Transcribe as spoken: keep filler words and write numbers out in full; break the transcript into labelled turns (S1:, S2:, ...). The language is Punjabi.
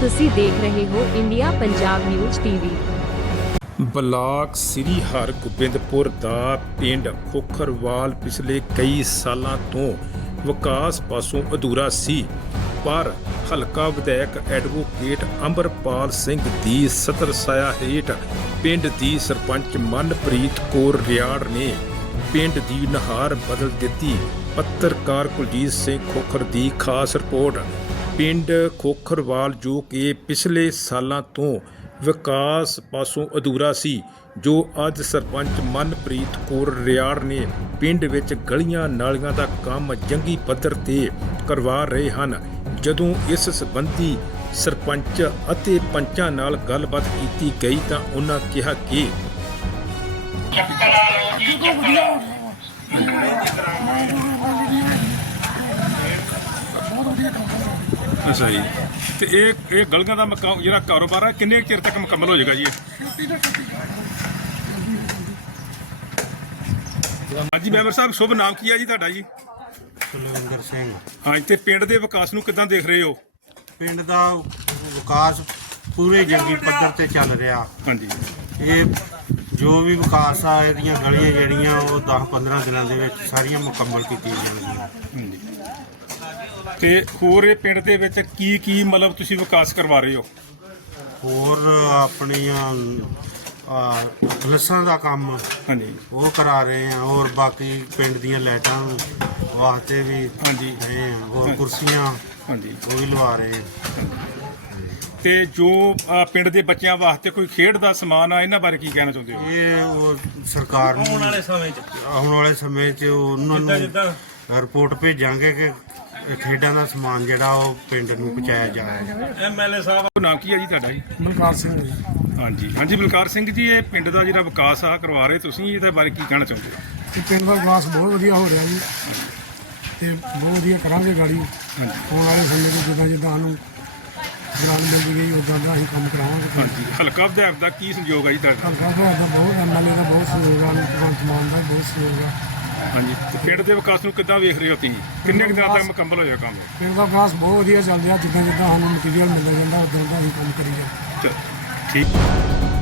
S1: ਤੁਸੀਂ ਦੇਖ ਰਹੇ ਹੋ India Punjab news TV.
S2: Block Sri Hargobindpur ਦਾ ਪਿੰਡ ਖੋਖਰਵਾਲ ਪਿਛਲੇ ਕਈ ਸਾਲਾਂ ਤੋਂ ਵਿਕਾਸ ਪਾਸੋਂ ਅਧੂਰਾ ਸੀ, ਪਰ ਹਲਕਾ ਵਿਧਾਇਕ ਐਡਵੋਕੇਟ ਅੰਬਰਪਾਲ ਸਿੰਘ ਦੀ ਸਤਰ ਸਾਇਆ ਹੇਠ ਪਿੰਡ ਦੀ ਸਰਪੰਚ ਮਨਪ੍ਰੀਤ ਕੌਰ ਰਿਆੜ ਨੇ ਪਿੰਡ ਦੀ ਨੁਹਾਰ ਬਦਲ ਦਿੱਤੀ। ਪੱਤਰਕਾਰ ਕੁਲਜੀਤ ਸਿੰਘ ਖੋਖਰ ਦੀ ਖਾਸ ਰਿਪੋਰਟ। ਪਿੰਡ ਖੋਖਰਵਾਲ ਜੋ ਕਿ ਪਿਛਲੇ ਸਾਲਾਂ ਤੋਂ ਵਿਕਾਸ ਪਾਸੋਂ ਅਧੂਰਾ ਸੀ, ਜੋ ਅੱਜ ਸਰਪੰਚ ਮਨਪ੍ਰੀਤ ਕੌਰ ਰਿਆੜ ਨੇ ਪਿੰਡ ਵਿੱਚ ਗਲੀਆਂ ਨਾਲੀਆਂ ਦਾ ਕੰਮ ਜੰਗੀ ਪੱਧਰ ਤੇ ਕਰਵਾ ਰਹੇ ਹਨ। ਜਦੋਂ ਇਸ ਸੰਬੰਧੀ ਸਰਪੰਚ ਅਤੇ ਪੰਚਾਂ ਨਾਲ ਗੱਲਬਾਤ ਕੀਤੀ ਗਈ ਤਾਂ ਉਹਨਾਂ ਕਿਹਾ ਕਿ
S3: ਅੱਛਾ ਜੀ, ਤੇ ਇਹ ਇਹ ਗਲੀਆਂ ਦਾ ਮਕਾ ਜਿਹੜਾ ਕਾਰੋਬਾਰ ਹੈ ਕਿੰਨੇ ਚਿਰ ਤੱਕ ਮੁਕੰਮਲ ਹੋ ਜਾਏਗਾ ਜੀ? ਹਾਂਜੀ ਮੈਂਬਰ ਸਾਹਿਬ, ਸ਼ੁਭ ਨਾਮ ਕੀ ਹੈ ਜੀ ਤੁਹਾਡਾ ਜੀ?
S4: ਕੁਲਵਿੰਦਰ ਸਿੰਘ।
S3: ਹਾਂਜੀ, ਤੇ ਪਿੰਡ ਦੇ ਵਿਕਾਸ ਨੂੰ ਕਿੱਦਾਂ ਦੇਖ ਰਹੇ ਹੋ?
S4: ਪਿੰਡ ਦਾ ਵਿਕਾਸ ਪੂਰੇ ਜੰਗੀ ਪੱਧਰ ਤੇ ਚੱਲ ਰਿਹਾ।
S3: ਹਾਂਜੀ,
S4: ਇਹ ਜੋ ਵੀ ਵਿਕਾਸ ਆ ਇਹਦੀਆਂ ਗਲੀਆਂ ਜਿਹੜੀਆਂ ਉਹ ਦਸ ਪੰਦਰਾਂ ਦਿਨਾਂ ਦੇ ਵਿੱਚ ਸਾਰੀਆਂ ਮੁਕੰਮਲ ਕੀਤੀਆਂ ਜਾਣਗੀਆਂ।
S3: ਹਾਂਜੀ, ਤੇ ਹੋਰ ਇਹ ਪਿੰਡ ਦੇ ਵਿੱਚ ਕੀ ਕੀ ਮਤਲਬ ਤੁਸੀਂ ਵਿਕਾਸ ਕਰਵਾ ਰਹੇ ਹੋ?
S4: ਹੋਰ ਆਪਣੀਆਂ ਲੱਸਾਂ ਦਾ ਕੰਮ
S3: ਹਾਂਜੀ
S4: ਉਹ ਕਰਾ ਰਹੇ ਆ, ਔਰ ਬਾਕੀ ਪਿੰਡ ਦੀਆਂ ਲਾਈਟਾਂ ਵਾਸਤੇ ਵੀ
S3: ਹਾਂਜੀ
S4: ਰਹੇ ਆ, ਹੋਰ ਕੁਰਸੀਆਂ
S3: ਹਾਂਜੀ
S4: ਉਹ ਵੀ ਲਵਾ ਰਹੇ ਆ।
S3: ਤੇ ਜੋ ਅ, ਪਿੰਡ ਦੇ ਬੱਚਿਆਂ ਵਾਸਤੇ ਕੋਈ ਖੇਡ ਦਾ ਸਮਾਨ ਆ, ਇਹਨਾਂ ਬਾਰੇ ਕੀ ਕਹਿਣਾ ਚਾਹੁੰਦੇ ਹੋ?
S4: ਇਹ ਉਹ ਸਰਕਾਰ ਨੂੰ ਆਉਣ ਵਾਲੇ ਸਮੇਂ 'ਚ ਆਉਣ ਵਾਲੇ ਸਮੇਂ 'ਚ ਉਹਨਾਂ ਨੂੰ ਰਿਪੋਰਟ ਭੇਜਾਂਗੇ ਕਿ ਖੇਡਾਂ ਦਾ ਸਮਾਨ ਜਿਹੜਾ ਉਹ ਪਿੰਡ ਨੂੰ ਪਹੁੰਚਾਇਆ ਜਾਵੇ।
S3: ਐਮਐਲਏ ਸਾਹਿਬ, ਨਾਮ ਕੀ ਹੈ ਜੀ ਤੁਹਾਡਾ ਜੀ?
S5: ਬਲਕਾਰ ਸਿੰਘ ਜੀ।
S3: ਹਾਂਜੀ ਹਾਂਜੀ, ਬਲਕਾਰ ਸਿੰਘ ਜੀ, ਇਹ ਪਿੰਡ ਦਾ ਜਿਹੜਾ ਵਿਕਾਸ ਆ ਕਰਵਾ ਰਹੇ ਤੁਸੀਂ, ਇਹਦੇ ਬਾਰੇ ਕੀ ਕਹਿਣਾ ਚਾਹੁੰਦੇ ਹੋ?
S5: ਤੇ ਪਿੰਡ ਦਾ ਵਿਕਾਸ ਬਹੁਤ ਵਧੀਆ ਹੋ ਰਿਹਾ ਜੀ, ਤੇ ਬਹੁਤ ਵਧੀਆ ਕਰਾਂਗੇ ਗਾੜੀ ਆਉਣ ਵਾਲੇ ਸਮੇਂ 'ਚ। ਜਿੱਦਾਂ ਜਿੱਦਾਂ ਸਾਨੂੰ ਗ੍ਰਾਂਟ ਮਿਲ ਗਈ ਉੱਦਾਂ ਦਾ ਅਸੀਂ ਕੰਮ ਕਰਾਵਾਂਗੇ।
S3: ਹਾਂਜੀ, ਹਲਕਾ ਵਿਧਾਇਕ ਦਾ ਕੀ ਸੰਯੋਗ ਹੈ ਜੀ ਤੁਹਾਡਾ?
S5: ਹਲਕਾ ਵਿਧਾਇਕ ਦਾ ਬਹੁਤ, ਐਮਐਲਏ ਦਾ ਬਹੁਤ ਸਹਿਯੋਗ ਆ, ਭਗਵੰਤ ਮਾਨ ਦਾ ਬਹੁਤ ਸਹਿਯੋਗ ਆ।
S3: ਹਾਂਜੀ, ਤੇ ਪਿੰਡ ਦੇ ਵਿਕਾਸ ਨੂੰ ਕਿੱਦਾਂ ਵੇਖ ਰਹੇ ਹੋ ਤੁਸੀਂ? ਕਿੰਨੇ ਕੁ ਦਿਨਾਂ ਤੱਕ ਮੁਕੰਮਲ ਹੋ ਜਾਏਗਾ ਕੰਮ?
S5: ਪਿੰਡ ਦਾ ਵਿਕਾਸ ਬਹੁਤ ਵਧੀਆ ਚੱਲ ਰਿਹਾ, ਜਿੱਦਾਂ ਜਿੱਦਾਂ ਸਾਨੂੰ ਮਟੀਰੀਅਲ ਮਿਲਦਾ ਜਾਂਦਾ ਉੱਦਾਂ ਦਾ ਅਸੀਂ ਕੰਮ ਕਰੀ ਜਾਂਦੇ।
S3: ਚਲੋ ਠੀਕ।